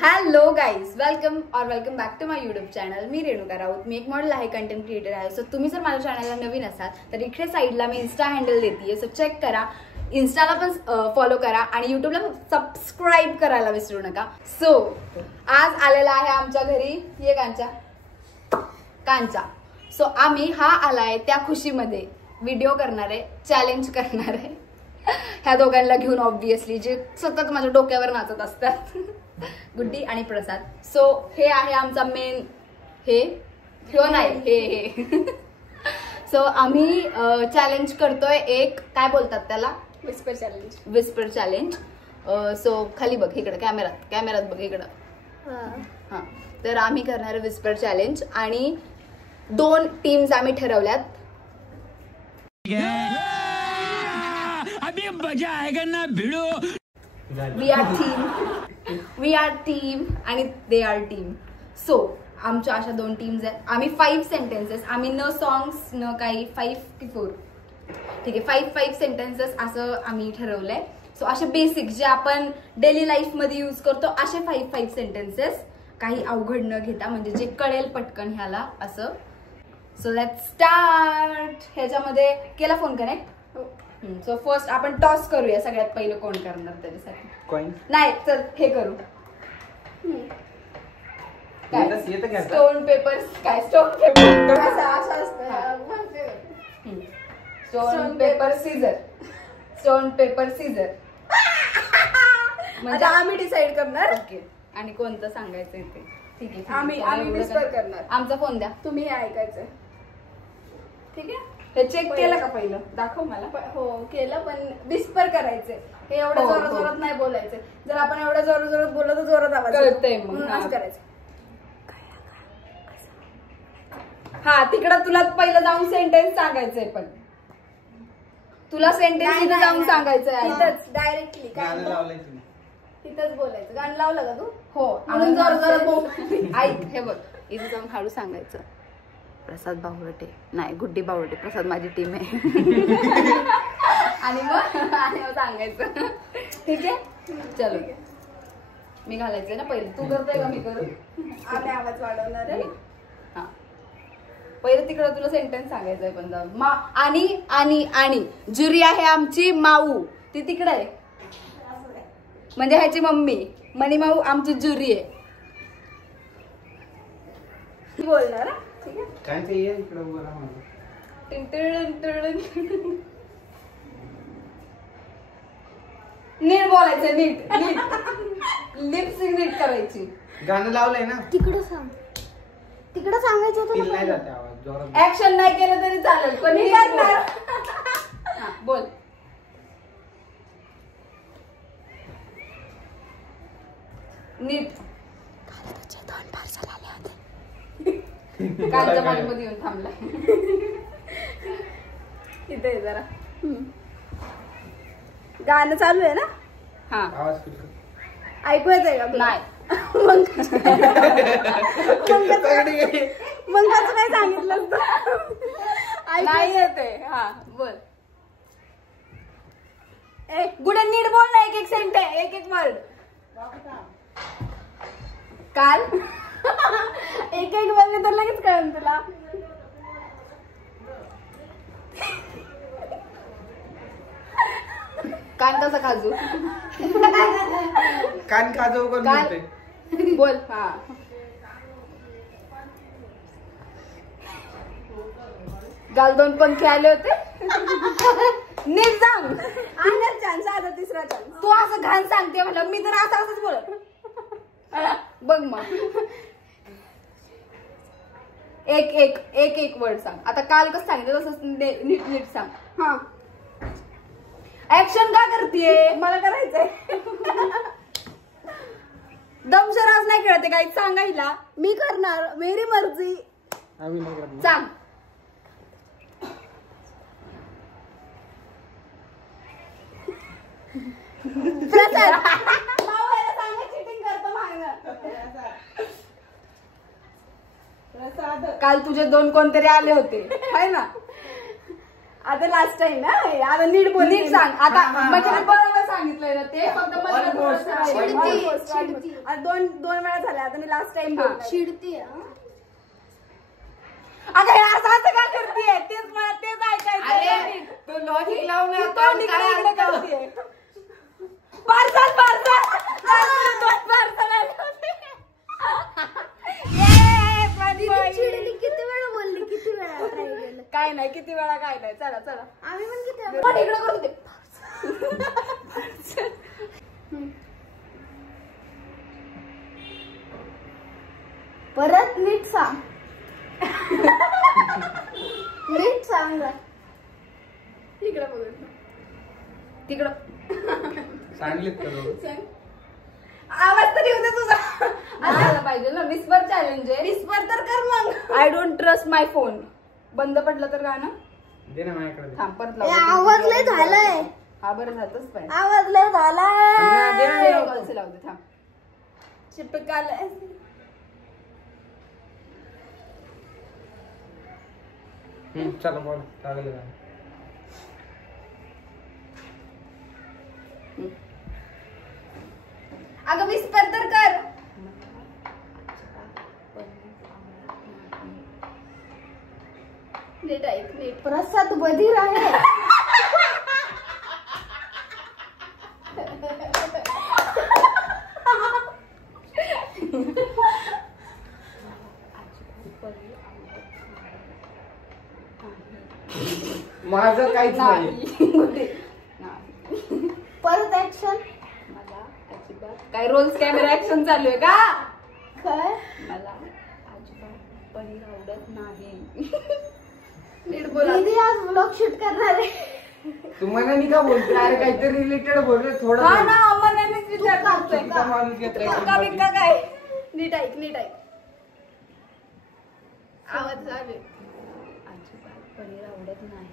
Hello guys, welcome back to my YouTube channel. मी रेणुका राऊत. मी एक मॉडेल आहे, कंटेंट क्रिएटर आहे. सो तुम्ही जर माझ्या चॅनलला नवीन असाल तर इकडे साईडला मी इन्स्टा हँडल देते. सो चेक करा, इन्स्टाला पण फॉलो करा आणि युट्यूबला सबस्क्राईब करायला विसरू नका. सो आज आलेला आहे आमच्या घरी ये कांचा. सो आम्ही हा आलाय त्या खुशीमध्ये व्हिडिओ करणार आहे, चॅलेंज करणार आहे ह्या दोघांना घेऊन, ऑब्विसली जे सतत माझ्या डोक्यावर नाचत असतात, गुड्डी आणि प्रसाद. सो हे आहे आमचा मेन हे सो आम्ही चॅलेंज करतोय, एक काय बोलतात त्याला, विस्पर चॅलेंज. सो खाली बघ इकडं, कॅमेरात बघ इकडं. हा, तर आम्ही करणार विस्पर चॅलेंज आणि 2 टीम्स आम्ही ठरवल्यात. अभी मजा आएगा ना भिड़ो. वी आर टीम आणि दे आर टीम. सो आमच्या अशा 2 टीम्स आहेत. आम्ही 5 सेंटेन्सेस, आम्ही न सॉंग्स न काही, 5 की 4, ठीक आहे, 5 सेंटेन्सेस असं आम्ही ठरवलंय. सो असे बेसिक जे आपण डेली लाईफ मध्ये यूज करतो असे 5 सेंटेन्सेस, काही अवघड न घेता, म्हणजे जे कळेल पटकन ह्याला असं. So let's start. ह्याच्यामध्ये केला फोन कनेक्ट. सो फर्स्ट आपण टॉस करूया. सगळ्यात पहिलं कोण करणार त्याच्यासाठी? कॉइन नाही, चल हे करू. स्टोन पेपर काय? Stone paper scissor. Stone paper scissor म्हणजे आम्ही डिसाइड करणार. ओके, आणि कोणतं सांगायचंय ते? ठीक आहे, आम्ही विस्पर करणार. आमचा फोन द्या, तुम्ही हे ऐकायचंय. ठीक आहे, हे चेक केलं का पहिलं? दाखव मला. हो केलं, पण विस्पर करायचंय. हे एवढं जोरात नाही बोलायचं. जर आपण एवढं जोरात बोललो तर जोरात आवाज कळतंय, मग असं करायचं. हा, तिकडं तुला पहिलं जाऊन सेंटेन्स सांगायचंय, पण तुला सेंटेन्स जाऊन सांगायचंय डायरेक्टली. तिथंच बोलायचं. गाणं लावलं का तू? हो, म्हणून जोरात बोल. ऐक, हे बघ, इथं जाऊन हळू सांगायचं. प्रसाद बावळटे नाही, गुड्डी बावळटे. प्रसाद माझी टीम आहे. आणि मग सांगायचं. ठीक आहे, चलो. मी घालायचंय ना पहिले. तू करतोय का मी करू? आम्ही आवाज वाढवणार आहे. हा, पहिले तिकडं तुला सेंटेन्स सांगायचंय. पण आणि जुरी आहे आमची माऊ, ती तिकडे आहे, म्हणजे ह्याची मम्मी. मनी माऊ आमची जुरी आहे. बोलणार. काय ते इकडे नीट बोलायचं, नीट लिपसिंग नीट करायची. गाणं लावलंय ना, तिकडं सांगायचं होतं. नाही जाते आवाज जोरात. ऍक्शन नाही केलं तरी चालेल, पण मी करणार. बोल. नीट. कालच्या पाणीमध्ये येऊन थांबलाय. इथे जरा गाणं चालू आहे ना. हा, आवाज ऐकू येतंय का? नाही. मग कसं काय सांगितलं? नाही येते. हा, बोल. गुडे नीट बोल ना, एक सेंटेन्स, एक वर्ड. काल एक बोलले तर लगेच कळेल तुला. कान कसा खाजू? कान खाजू कोण बोलते? बोल. हा, गाल 2 पंखे आले होते. नीट सांग. आणच चान्स, आता तिसरा चान्स. तू असं घाण सांगते म्हणलं, मी तर असंच बोलत बघ. मग एक वर्ड सांग. आता काल कसं सांगितलं तसं नीट सांग. हा, ऍक्शन का करतेय? मला करायचंय. दमशराज नाही कळते काय सांगायला. मी करणार, मेरी मर्जी. सांग. प्रसाद चिटिंग करतो काल तुझे 2 कोणतरी आले होते, है ना? आता लास्ट टाइम ना. आता नीट बोल, नीट सांग. आता म्हणजे बरोबर सांगितलंय ना ते फक्त मला Almost. चिडती. आणि दोन वेळा झाल्या आता मी लास्ट टाइम चिडती अगं हे असं का करतेय तेच मला तेच ऐकायचं अरे तू लॉजिक लावून करतेय पार्सल चिडली. किती वेळा बोलली, किती वेळा ट्राय केलं. काय नाही किती वेळा काय नाही चला आम्ही पण किती वेळा पण इकडे करू दे परत नीट सांग. नीट सांग. तिकडं बघ तिकडं सांगलीत करू आवाज तरी होता तुझा आला पाहिजे ना विस्पर चॅलेंज आहे विस्पर तर कर मग I don't trust my phone बंद पडलं तर गाणं दे ना माझ्याकडे. थांब परत आवाज लय झालाय. हा बरं झालंच पाहिजे आवाज लय झालाय. लावते थांब चिपकाल चला बोल चालेल का? अगं विस्पर तर कर नीट ऐक नीट प्रसाद बधीर आहे. माझं काहीच नाही. परत ऍक्शन. मला अजिबात काय रोल्स कॅमेरा ऍक्शन चालू आहे का काय मला अजिबात पनीर आवडत नाही नीट बोला दीदी आज व्लॉग शूट करणार आहे. तू मनाने का बोलते? अरे काहीतरी रिलेटेड बोल रे थोडं. हा ना मनानेच विचार करतोय तुमचा माणूस घेतलाय का बिक्का काय नीट ऐक आवाज झाले अजिबात पनीर आवडत नाही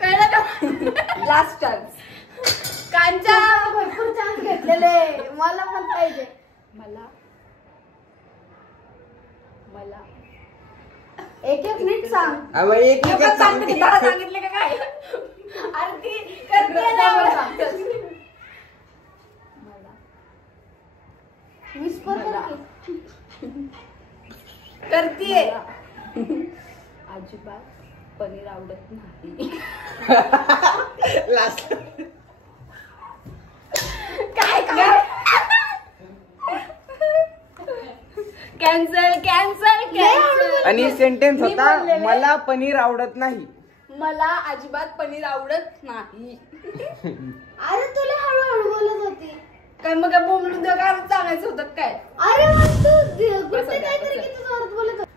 कळलं का लास्ट चान्स कांचा भरपूर चान्स घेतलेले. मला पण पाहिजे. मला एक एक नीट सांग. अबे एक लोकं सांगते की मला सांगितलं का काय अरे ती करते ना मला विस्पर करते अजिबात पनीर आवडत नाही लास्ट काय कॅन्सल आणि सेंटेन्स होता मला पनीर आवडत नाही. मला अजिबात पनीर आवडत नाही अरे तुला हळूहळू बोलत होती. काय मग बोलून काय सांगायचं होतं काय अरे मग तू कुठे काहीतरी किती जोरात बोलत होती.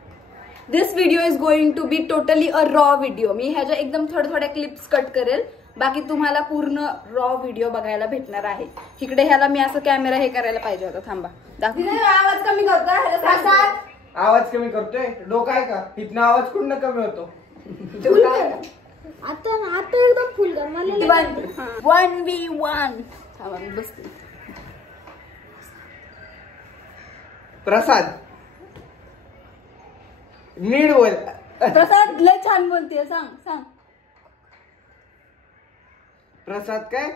This video is going to be totally a raw video. मी ह्याच्या एकदम थोड्या क्लिप्स कट करेल. बाकी तुम्हाला पूर्ण रॉ व्हिडिओ बघायला भेटणार आहे. इकडे ह्याला मी असं कॅमेरा हे करायला पाहिजे होता. थांबा आवाज कमी करतो. आवाज कमी करतोय डोकं आहे का? इथनं आवाज कुठनं कमी होतो? आता एकदम फुल कर. मला 1v1 थांबा मी बसते. प्रसाद नीट बोल. प्रसाद लय छान बोलतेय. सांग प्रसाद काय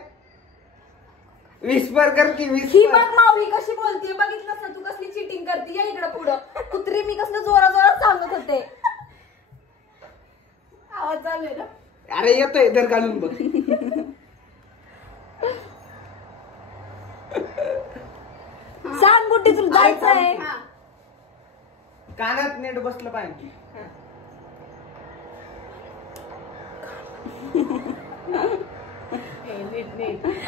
विस्पर करती ही विस्पर. मग मावी कशी बोलते बघितलं ना तू कसली चिटिंग करते. या इकडं पुढं कुत्री मी कसलं जोरात सांगत होते. आवाज चालू आहे ना. अरे येतोय दर घालून बघ. सांग गुड्डी तुला जायचंय. कानात नेट बसलं पाहिजे.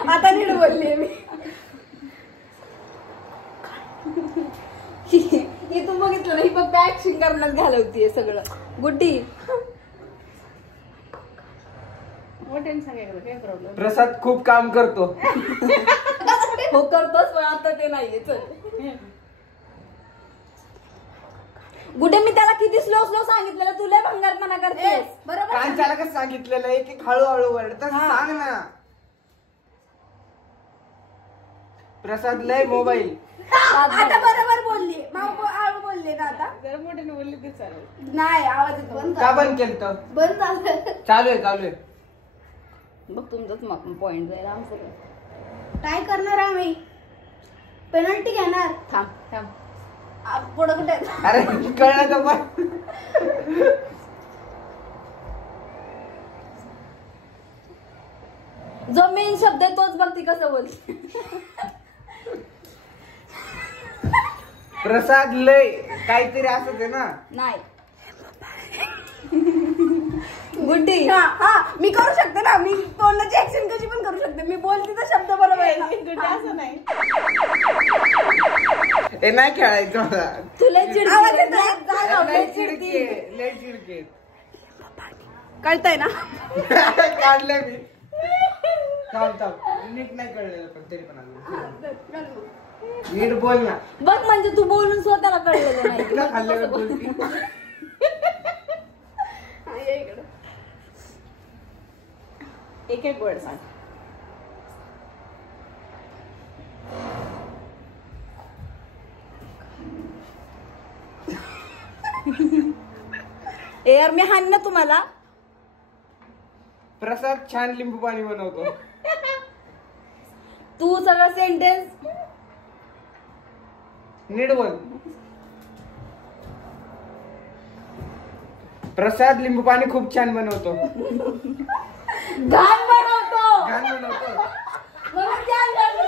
आता नीट बोलले मी. इथून बघितलं ना ही फक्त ऍक्शन करण्यात घालवतीये सगळं. गुड्डी काय प्रॉब्लेम. प्रसाद खूप काम करतो. हो करतोच पण आता ते नाहीये. चल गुड्डे मी त्याला किती स्लो सांगितलेलं तुला भंगारपणा करतेस बरोबर. कांचाला कसं सांगितलेलं एक एक हळूहळू वरड तर सांग ना. प्रसाद लय मोबाईल आता बरोबर बोलली आळू बोलले ना आता जरा मोठ्याने बोलले ते चालेल. नाही आवाज येतो बंद का बंद केलं? बंद झालं. चालू आहे. बघ तुमचाच पॉइंट जाईल आमचं काय करणार आम्ही? पेनल्टी घेणार. थांब पुढं कुठे अरे कळलं तर पण. जो मेन शब्द आहे तोच बघ ती कसं बोलते. प्रसाद लय काहीतरी असत आहे ना. नाही गुड्डी हा मी करू शकते ना. मी तोंडाची ऍक्शन कशी पण करू शकते. मी बोलते तर शब्द बरोबर आहे ना. असं नाही. हे नाही खेळायचं मला. तुला लय चिडके. कळतंय ना. काढलंय मी. थांब नीट नाही कळलेलं पण तरी पण नीट बोल ना. बघ म्हणजे तू बोलून स्वतःला कळलेलं नाही. तुला खाल्ल्यावर बोलती. एक एक वर्ड सांग. यार मी हाण ना तुम्हाला. प्रसाद छान लिंबू पाणी बनवतो. तू सगळं सेंटेन्स नीट बोल. प्रसाद लिंबू पाणी खूप छान बनवतो. घाण बनवतो. घाण बनवतो. म्हणून छान बनवतो.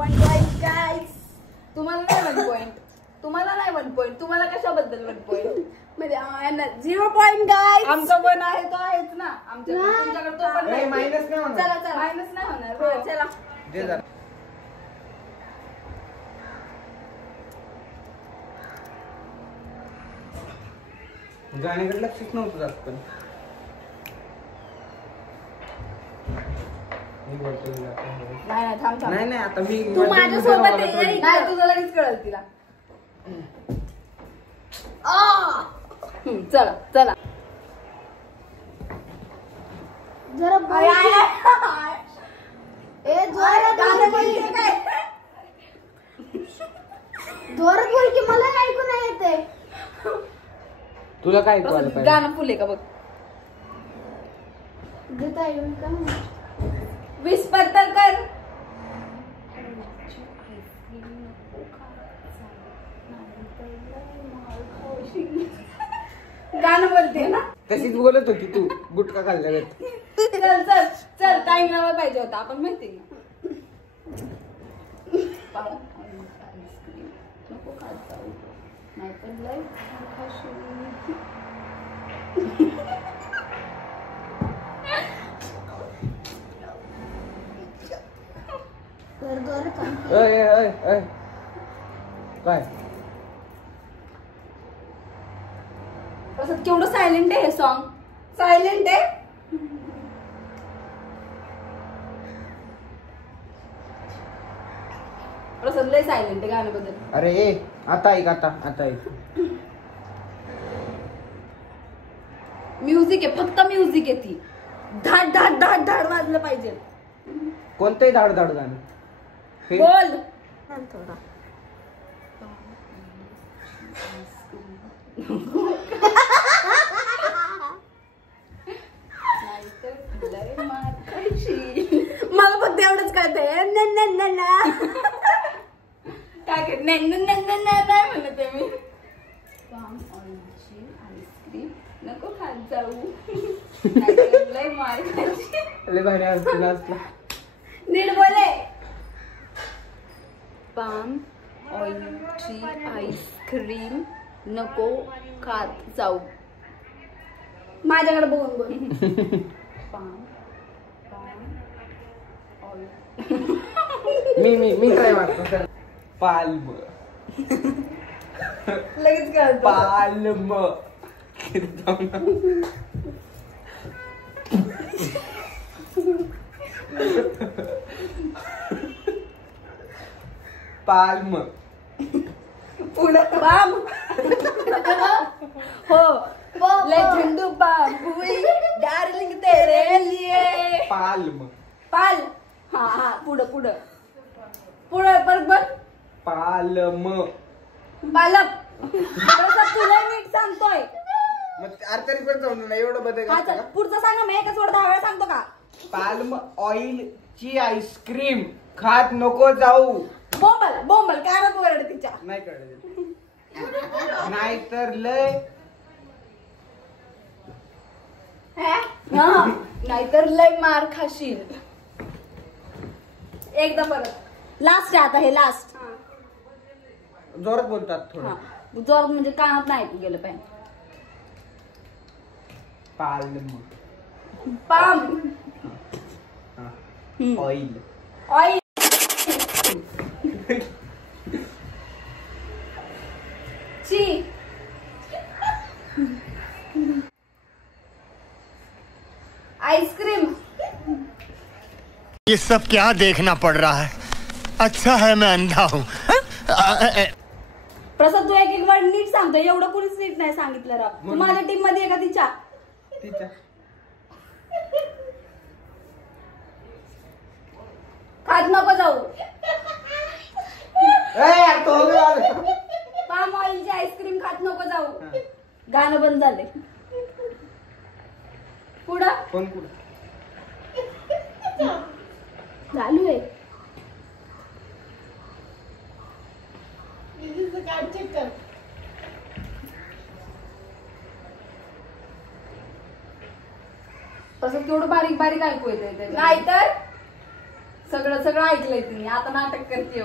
One point guys. तुम्हाला नाही 1 पॉइंट. तुम्हाला कशाबद्दल 1 पॉइंट? म्हणजे 0 पॉइंट गाईज. आमचा 1 आहे तो आहेच ना. तुमच्याकडे तो पण नाही. मायनस नाही होणार. चला मायनस नाही होणार. चला दे जरा. गाण्याकडे लक्षच नव्हतं जात पण. नाही थांब. नाही आता मी तू माझ्यासोबत नाही. तुझं लगेच कळल तिला. चला जरा बोल की. जोरात बोल की मला ऐकू नाही येते. तुला काय कळलं पाहिजे? गाणं फुले का बघ. गीता येऊन का विस्पर तर कर. गाणं बोलते ना. तशीच बोलत होती तू गुटखा खाल्ल्या. चल टाइम लावायला पाहिजे होता. आपण माहिती ना. नको खात जाऊ. नाहीतर लय खाशील. काय असं केवढं सायलेंट आहे हे सॉन्ग. सायलेंट आहे. प्रसाद लय सायलेंट आहे गाण्याबद्दल. अरे आता ऐक. आता ऐक. म्युझिक आहे. फक्त म्युझिक आहे ती. धाड धाड धाड धाड वाजलं पाहिजे. कोणतंही धाड गाणं बोल. मला फक्त एवढंच कळतंय. काय नाही म्हणत मी. आईस्क्रीम नको खात जाऊ. लय मार खायची. लय भारी असला. नीट बोले. पाम ऑइलची आईस्क्रीम नको खात जाऊ. माझ्याकडे बघून बोल. Palm oil. मी काय वाटतो सर. पाल्म. लगेच कळत. पाल्म. पाल्म. पुढं पाम. हो ले झंडू पाम डार्लिंग तेरे लिए. पाल्म. पाल. हा पुढं पुढे परत बघ. पालम. पालक. प्रसाद तुला नीट सांगतोय. मग तरी पण समजून नाही एवढं बदल हा चल पुढचं सांगा. मी एकच वर्ड 10 वेळा सांगतो का? पाल्म ऑइल ची आईस्क्रीम खात नको जाऊ. बोंबल बोंबल काय नको वरड तिच्या. नाही कळलं. नाहीतर लय नाहीतर लय मार खाशील. एकदा परत लास्ट आहे आता हे लास्ट. जोरात बोलतात थोडं. जोरात म्हणजे कानात नाही ऐकू गेलं पाहिजे. Palm palm oil. ऑइल. ची. आइसक्रीम. ये सब क्या देखना पड़ रहा है? अच्छा है मैं अंधा हूँ. प्रसाद तू एक वर्ड नीट सांगतो. एवढं कुणीच नीट नाही सांगितलं राव. तू माझ्या टीम मध्ये आहे का तिच्या? खात नको जाऊ. पाम ऑइलची आईस्क्रीम खात नको जाऊ. गाणं बंद झाले. पुढं कोण कुठं चालू आहे. चेक कर. तसं केवढं बारीक बारीक ऐकू येते. नाहीतर सगळं सगळं ऐकलंय तिने. आता नाटक करते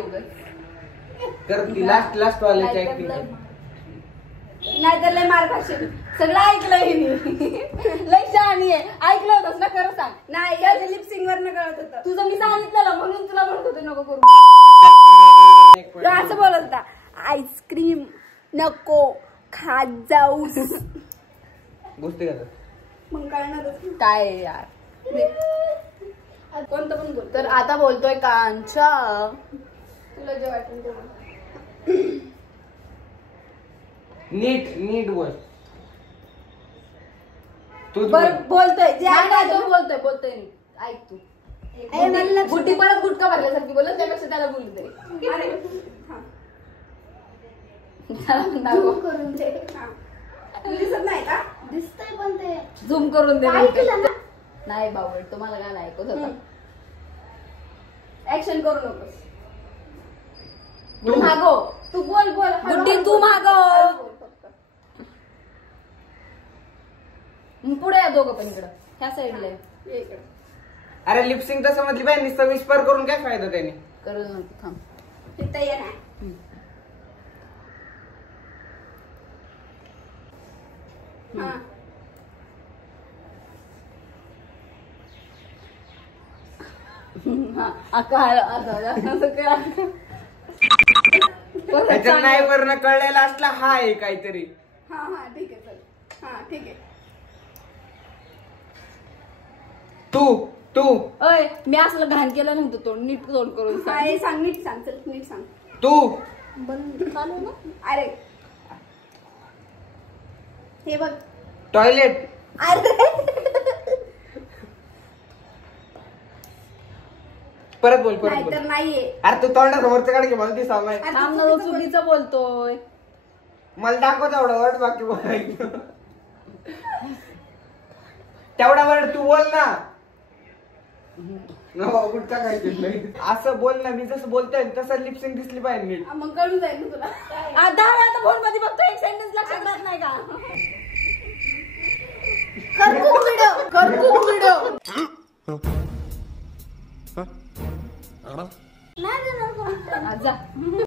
करती. लास्ट वाल्याची ऍक्टिंग. नाहीतर लय मार खाशील. सगळं ऐकलंय हिने. लय शहाणी आहे. ऐकलं होतंस ना खरं सांग. नाही या लिपसिंग वर कळत होतं. तुझं मी सांगितलं म्हणून तुला म्हणत होते नको करू. असं बोलत होता. आईस्क्रीम नको खात जाऊ. गोष्टी करतात. मग कळणारच काय यार. कोणतं पण बोल. तर आता बोलतोय कांचा. तुला जे वाटेल ते नीट बोल. तू बोलतोय जे बोलतोय ऐक तू. गुड्डी परत गुटका भरल्यासारखी बोलत त्यापेक्षा त्याला बोलू दे. अरे करून दे. दिसत नाही का? दिसतंय पण ते झूम करून दे. ऐकलं ना? नाही बाबा तुम्हाला गाणं ऐकत होता. ऍक्शन करू नकोस. तू मागो. तू बोल गुड्डी तू मागो. पुढे या दोघं पण इकडं. ह्या साईडला इकडं. अरे लिपसिंग तर समजली पाहिजे. नुसतं विस्पर करून काय फायदा त्याने. करू नको थांब. तिथं ये ना. त्याच्यात नाही वर्ण कळलेला असला हा आहे काहीतरी. ठीक आहे चल. ठीक आहे. तू अय मी असलं घाण केलं नव्हतं. तोंड नीट तोंड करून सांग. नीट सांग. चल नीट सांग. तू चालू ना. अरे हे बघ टॉयलेट. अरे परत बोल. नाहीतर नाहीये. अरे तू तोंडा समोरचं काढ की मला ती सांगाय. चुकीचं बोलतोय. मला दाखव तेवढा वर्ड बाकी बोलायचं. तेवढा वर्ड तू बोल ना. गुटका खायचं असं बोल ना. मी जसं बोलतोय तसं लिपसिंग दिसली पाहिजे नीट. मग कळून जाईल ना तुला. आता फोन मध्ये बघतो. एक सेंटेन्स लक्षात राहत नाही का? खरकून व्हिडिओ. नाही देणार कोण. जा.